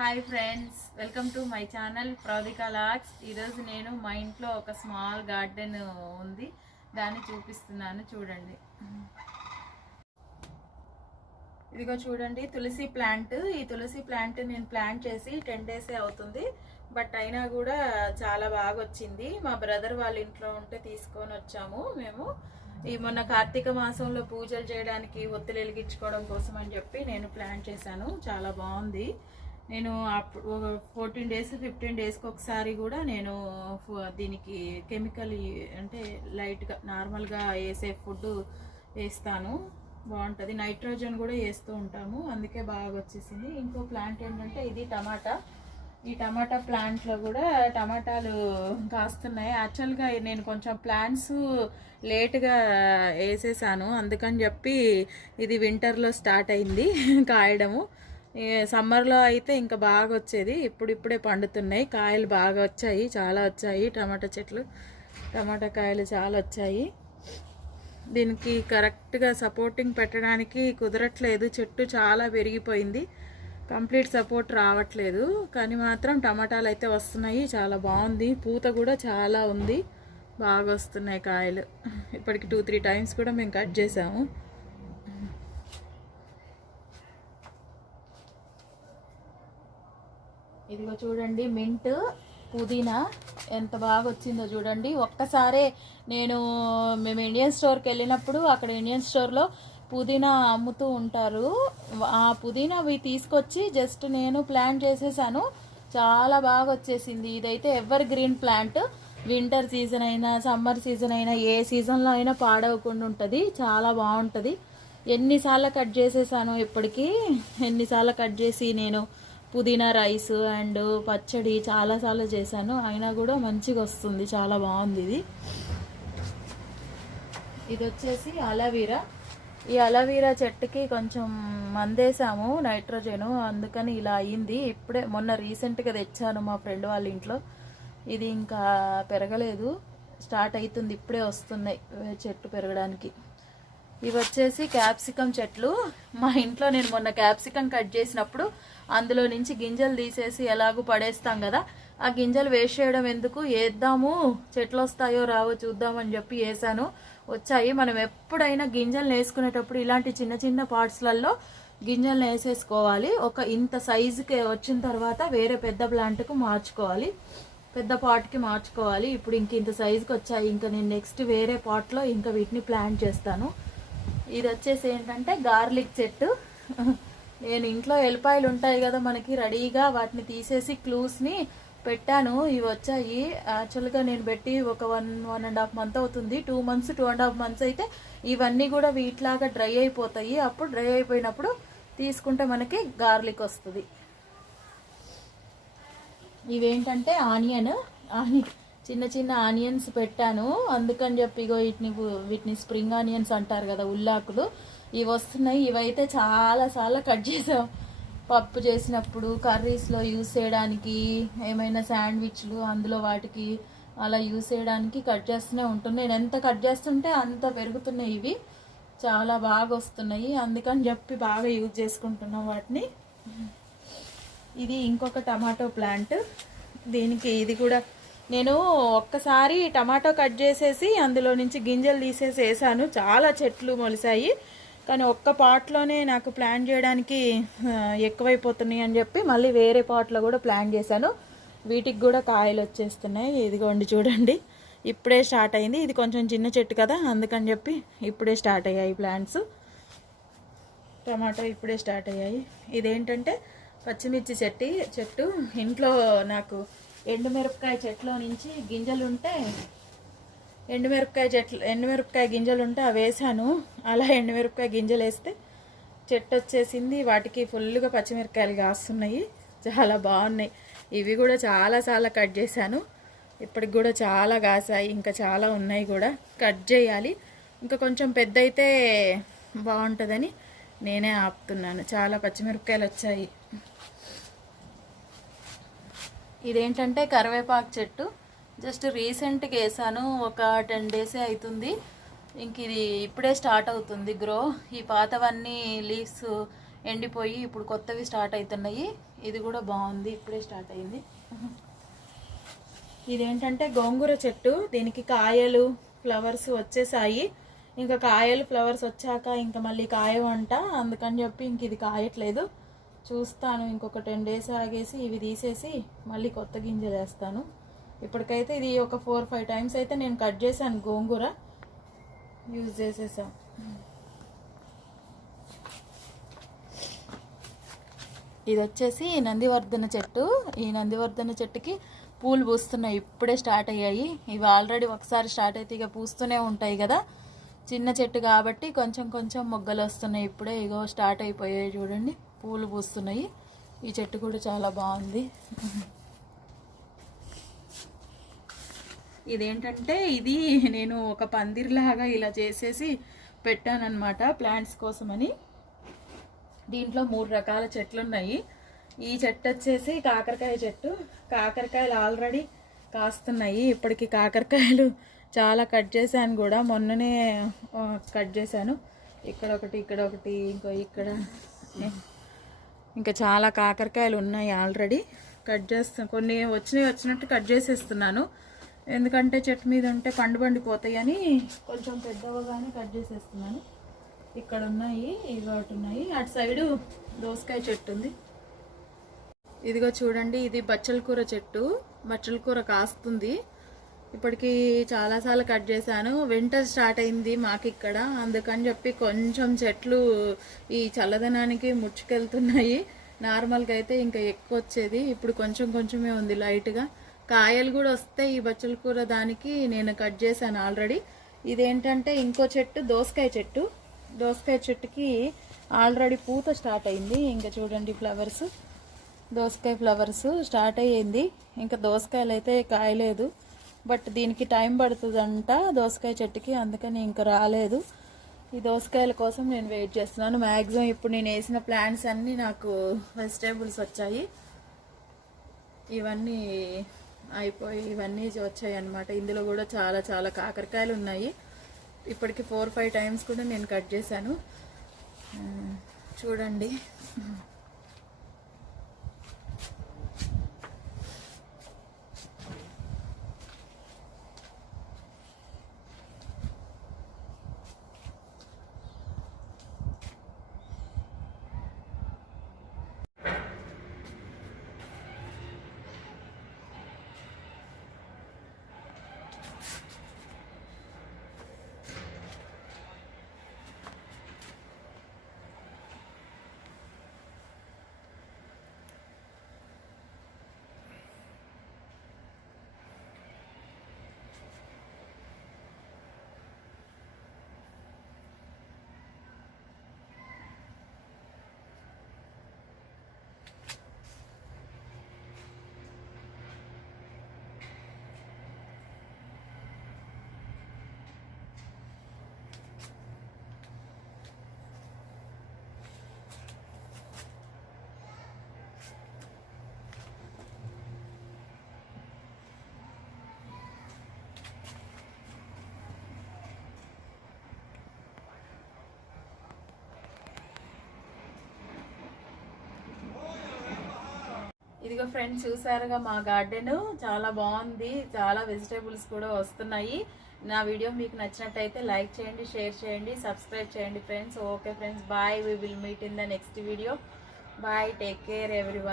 Hi friends welcome to my channel Praudika lakhs ఈరోజు నేను మా ఇంట్లో ఒక స్మాల్ గార్డెన్ ఉంది. దాన్ని చూపిస్తున్నాను. చూడండి. ఇదిగో చూడండి తులసి ప్లాంట్ ఈ తులసి ప్లాంట్ నేను ప్లాంట్ చేసి టెన్ డేసే అవుతుంది. బట్ అయినా కూడా చాలా బాగా వచ్చింది. మా బ్రదర్ వాళ్ళ ఇంట్లో ఉంటే తీసుకొని వచ్చాము మేము. ఈ మొన్న కార్తీక మాసంలో పూజలు చేయడానికి ఒత్తులు వెలిగించుకోవడం కోసం అని చెప్పి నేను ప్లాన్ చేశాను. చాలా బాగుంది. నేను అప్పుడు ఫోర్టీన్ డేస్ ఫిఫ్టీన్ డేస్కి ఒకసారి కూడా నేను దీనికి కెమికల్ అంటే లైట్గా నార్మల్గా వేసే ఫుడ్ వేస్తాను. బాగుంటుంది. నైట్రోజన్ కూడా వేస్తూ ఉంటాము. అందుకే బాగా వచ్చేసింది. ఇంకో ప్లాంట్ ఏంటంటే ఇది టమాటా. ఈ టమాటా ప్లాంట్లో కూడా టమాటాలు కాస్తున్నాయి. యాక్చువల్గా నేను కొంచెం ప్లాంట్స్ లేట్గా వేసేసాను. అందుకని చెప్పి ఇది వింటర్లో స్టార్ట్ అయింది కాయడము. సమ్మర్లో అయితే ఇంకా బాగా వచ్చేది ఇప్పుడు ఇప్పుడే పండుతున్నాయి. కాయలు బాగా వచ్చాయి. చాలా వచ్చాయి. టమాటా చెట్లు టమాటా కాయలు చాలా వచ్చాయి. దీనికి కరెక్ట్గా సపోర్టింగ్ పెట్టడానికి కుదరట్లేదు. చెట్టు చాలా పెరిగిపోయింది. కంప్లీట్ సపోర్ట్ రావట్లేదు. కానీ మాత్రం టమాటాలు అయితే వస్తున్నాయి. చాలా బాగుంది. పూత కూడా చాలా ఉంది. బాగా వస్తున్నాయి కాయలు. ఇప్పటికి టూ త్రీ టైమ్స్ కూడా మేము కట్ చేసాము. ఇదిగో చూడండి మింట్ పుదీనా ఎంత బాగా వచ్చిందో చూడండి. ఒక్కసారే నేను మేము ఇండియన్ స్టోర్కి వెళ్ళినప్పుడు అక్కడ ఇండియన్ స్టోర్లో పుదీనా అమ్ముతూ ఉంటారు. ఆ పుదీనా అవి తీసుకొచ్చి జస్ట్ నేను ప్లాంట్ చేసేసాను. చాలా బాగా వచ్చేసింది. ఇదైతే evergreen plant winter season అయినా సమ్మర్ సీజన్ అయినా ఏ సీజన్లో అయినా పాడవకుండా ఉంటుంది. చాలా బాగుంటుంది. ఎన్నిసార్లు కట్ చేసేసాను ఇప్పటికీ. ఎన్నిసార్లు కట్ చేసి నేను పుదీనా రైస్ అండ్ పచ్చడి చాలాసార్లు చేశాను. అయినా కూడా మంచిగా వస్తుంది. చాలా బాగుంది ఇది. ఇది వచ్చేసి అలవీరా. ఈ అలవీరా చెట్టుకి కొంచెం మందేసాము నైట్రోజను. అందుకని ఇలా అయింది. ఇప్పుడే మొన్న రీసెంట్గా తెచ్చాను మా ఫ్రెండ్ వాళ్ళ ఇంట్లో. ఇది ఇంకా పెరగలేదు. స్టార్ట్ అవుతుంది. ఇప్పుడే వస్తున్నాయి చెట్టు పెరగడానికి. ఇవి వచ్చేసి క్యాప్సికం చెట్లు. మా ఇంట్లో నేను మొన్న క్యాప్సికం కట్ చేసినప్పుడు అందులో నుంచి గింజలు తీసేసి ఎలాగూ పడేస్తాం కదా ఆ గింజలు వేస్ట్ చేయడం ఎందుకు? వేద్దాము చెట్లు వస్తాయో రావో చూద్దామని చెప్పి వేసాను వచ్చాయి. మనం ఎప్పుడైనా గింజలు వేసుకునేటప్పుడు ఇలాంటి చిన్న చిన్న పార్ట్స్లలో గింజలు వేసేసుకోవాలి. ఒక ఇంత సైజుకి వచ్చిన తర్వాత వేరే పెద్ద ప్లాంట్కు మార్చుకోవాలి. పెద్ద పాట్కి మార్చుకోవాలి. ఇప్పుడు ఇంక ఇంత సైజుకి వచ్చాయి ఇంకా నేను నెక్స్ట్ వేరే పాట్లో ఇంకా వీటిని ప్లాంట్ చేస్తాను. ఇది వచ్చేసి ఏంటంటే గార్లిక్ చెట్టు. నేను ఇంట్లో ఎల్లిపాయలు ఉంటాయి కదా మనకి రెడీగా వాటిని తీసేసి క్లూస్ని పెట్టాను. ఇవి వచ్చాయి. యాక్చువల్గా నేను పెట్టి ఒక one one and half month అవుతుంది. Two months two and half months అయితే ఇవన్నీ కూడా వీటిలాగా డ్రై అయిపోతాయి. అప్పుడు డ్రై అయిపోయినప్పుడు తీసుకుంటే మనకి గార్లిక్ వస్తుంది. ఇవేంటంటే ఆనియన్. ఆనియన్ చిన్న చిన్న ఆనియన్స్ పెట్టాను. అందుకని చెప్పి ఇగో వీటిని వీటిని స్ప్రింగ్ ఆనియన్స్ అంటారు కదా ఉల్లాకులు. ఇవి వస్తున్నాయి. ఇవైతే చాలా కట్ చేసాం. పప్పు చేసినప్పుడు కర్రీస్లో యూస్ చేయడానికి ఏమైనా శాండ్విచ్లు అందులో వాటికి అలా యూస్ చేయడానికి కట్ చేస్తూనే ఉంటున్నాయి నేను ఎంత కట్ చేస్తుంటే అంత పెరుగుతున్నాయి ఇవి. చాలా బాగా వస్తున్నాయి. అందుకని చెప్పి బాగా యూజ్ చేసుకుంటున్నాం వాటిని. ఇది ఇంకొక టమాటో ప్లాంట్. దీనికి ఇది కూడా నేను ఒక్కసారి టమాటో కట్ చేసేసి అందులో నుంచి గింజలు తీసేసి వేసాను. చాలా చెట్లు మొలిసాయి కానీ ఒక్క పాట్లోనే నాకు ప్లాన్ చేయడానికి ఎక్కువైపోతున్నాయి అని చెప్పి మళ్ళీ వేరే పాట్లో కూడా ప్లాన్ చేశాను. వీటికి కూడా కాయలు వచ్చేస్తున్నాయి. ఇదిగోండి చూడండి. ఇప్పుడే స్టార్ట్ అయింది. ఇది కొంచెం చిన్న చెట్టు కదా అందుకని చెప్పి ఇప్పుడే స్టార్ట్ అయ్యాయి ప్లాంట్స్. టమాటో ఇప్పుడే స్టార్ట్ అయ్యాయి. ఇదేంటంటే పచ్చిమిర్చి చెట్టు చెట్టు. ఇంట్లో నాకు ఎండుమిరపకాయ చెట్లో నుంచి గింజలు ఉంటే ఎండుమిరపకాయ చెట్లు ఎండుమిరపకాయ గింజలు ఉంటే అవి వేసాను అలా ఎండుమిరపకాయ గింజలు వేస్తే చెట్టు వచ్చేసింది వాటికి ఫుల్గా పచ్చిమిరపకాయలు కాస్తున్నాయి. చాలా బాగున్నాయి. ఇవి కూడా చాలా చాలా కట్ చేశాను. ఇప్పటికి కూడా చాలా కాసాయి. ఇంకా చాలా ఉన్నాయి కూడా. కట్ చేయాలి. ఇంకా కొంచెం పెద్ద అయితే బాగుంటుందని నేనే ఆపుతున్నాను. చాలా పచ్చిమిరపకాయలు వచ్చాయి ఇదేంటంటే కరివేపాకు చెట్టు. జస్ట్ రీసెంట్గా వేసాను. ఒక టెన్ డేసే అవుతుంది ఇంక ఇది ఇప్పుడే స్టార్ట్ అవుతుంది గ్రో. ఈ పాతవన్నీ లీవ్స్ ఎండిపోయి ఇప్పుడు కొత్తవి స్టార్ట్ అవుతున్నాయి ఇది కూడా బాగుంది. ఇప్పుడే స్టార్ట్ అయింది. ఇదేంటంటే గోంగూర చెట్టు. దీనికి కాయలు ఫ్లవర్స్ వచ్చేసాయి. ఇంకా కాయలు ఫ్లవర్స్ వచ్చాక ఇంకా మళ్ళీ కాయవంట. అందుకని చెప్పి ఇంక ఇది కాయట్లేదు. చూస్తాను. ఇంకొక టెన్ డేస్ ఆగేసి ఇవి తీసేసి మళ్ళీ కొత్త గింజ వేస్తాను. ఇప్పటికైతే ఇది ఒక ఫోర్ ఫైవ్ టైమ్స్ అయితే నేను కట్ చేశాను గోంగూర. యూజ్ చేసేసాం. ఇది వచ్చేసి నందివర్ధన చెట్టు. ఈ నందివర్ధన చెట్టుకి పూలు పూస్తున్నాయి. ఇప్పుడే స్టార్ట్ అయ్యాయి. ఇవి ఆల్రెడీ ఒకసారి స్టార్ట్ అయితే ఇక పూస్తూనే ఉంటాయి కదా. చిన్న చెట్టు కాబట్టి కొంచెం కొంచెం మొగ్గలు వస్తున్నాయి. ఇప్పుడే ఇగో స్టార్ట్ అయిపోయాయి చూడండి. పూలు పూస్తున్నాయి. ఈ చెట్టు కూడా చాలా బాగుంది. ఇదేంటంటే ఇది నేను ఒక పందిరిలాగా ఇలా చేసేసి పెట్టానన్నమాట ప్లాంట్స్ కోసమని. దీంట్లో మూడు రకాల చెట్లు ఉన్నాయి ఈ చెట్టు వచ్చేసి కాకరకాయ చెట్టు. కాకరకాయలు ఆల్రెడీ కాస్తున్నాయి. ఇప్పటికి కాకరకాయలు చాలా కట్ చేశాను కూడా. మొన్ననే కట్ చేశాను. ఇక్కడ ఒకటి ఇక్కడ ఒకటి ఇంకో ఇక్కడ. ఇంకా చాలా కాకరకాయలు ఉన్నాయి ఆల్రెడీ. కట్ చేస్తాను కొన్ని వచ్చినవి వచ్చినట్టు కట్ చేసేస్తున్నాను. ఎందుకంటే చెట్టు మీద ఉంటే పండు పండిపోతాయని కొంచెం పెద్దవగానే కట్ చేసేస్తున్నాను. ఇక్కడ ఉన్నాయి ఇవి ఒకటి ఉన్నాయి. అటు సైడు దోసకాయ చెట్టు ఉంది. ఇదిగో చూడండి ఇది బచ్చల కూర చెట్టు. బచ్చల కూర కాస్తుంది. ఇప్పటికి చాలాసార్లు కట్ చేశాను. వింటర్ స్టార్ట్ అయింది మాకు ఇక్కడ అందుకని చెప్పి కొంచెం చెట్లు ఈ చల్లదనానికి ముచ్చుకెళ్తున్నాయి. నార్మల్గా అయితే ఇంకా ఎక్కువ వచ్చేది ఇప్పుడు కొంచెం కొంచెమే ఉంది లైట్గా. కాయలు కూడా వస్తాయి ఈ బచ్చల కూర దానికి నేను కట్ చేశాను ఆల్రెడీ. ఇదేంటంటే ఇంకో చెట్టు దోసకాయ చెట్టు. దోసకాయ చెట్టుకి ఆల్రెడీ పూత స్టార్ట్ అయింది. ఇంకా చూడండి ఫ్లవర్స్. దోసకాయ ఫ్లవర్స్ స్టార్ట్ అయ్యింది. ఇంకా దోసకాయలు అయితే కాయలేదు. బట్ దీనికి టైం పడుతుందంట దోసకాయ చెట్టుకి అందుకని ఇంకా రాలేదు. ఈ దోసకాయల కోసం నేను వెయిట్ చేస్తున్నాను. మ్యాక్సిమం ఇప్పుడు నేను వేసిన ప్లాంట్స్ అన్నీ నాకు వెజిటేబుల్స్ వచ్చాయి. ఇవన్నీ అయిపోయి ఇవన్నీ వచ్చాయి అన్నమాట. ఇందులో కూడా చాలా చాలా కాకరకాయలు ఉన్నాయి. ఇప్పటికి ఫోర్ ఫైవ్ టైమ్స్ కూడా నేను కట్ చేశాను. చూడండి. ఇదిగో ఫ్రెండ్స్ చూసారుగా మా గార్డెన్? చాలా బాగుంది. చాలా వెజిటేబుల్స్ కూడా వస్తున్నాయి. నా వీడియో మీకు నచ్చినట్టయితే లైక్ చేయండి షేర్ చేయండి సబ్స్క్రైబ్ చేయండి friends. Okay friends bye. We will meet in the next video bye take care every